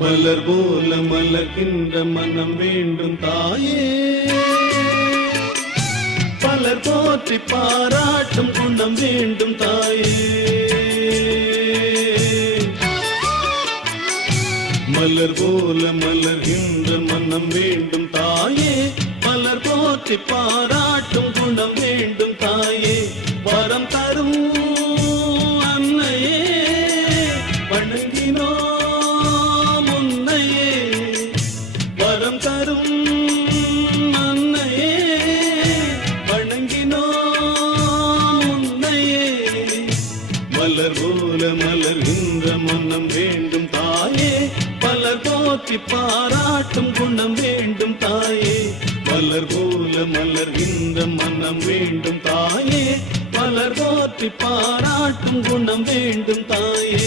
மலர் போல மலர்கின்ற மனம் வேண்டும் தாயே, பலர் போற்றி பாராட்டும் குணம் வேண்டும் தாயே. மலர் போல மலர்கின்ற மனம் வேண்டும் தாயே, பலர் போற்றி பாராட்டும் குணம் வேண்டும் தாயே. வரம் தரும் அன்னையே வணங்கினோம் உன்னையே, வரம் தரும் அன்னையே வணங்கினோம் உன்னையே. மலர் போல மலர்கின்ற மனம் வேண்டும் தாயே, பலர் போற்றி பாராட்டும் குணம் வேண்டும் தாயே. மலர் போல மலர்கின்ற மனம் வேண்டும் தாயே, பலர் போற்றி பாராட்டும் குணம் வேண்டும் தாயே.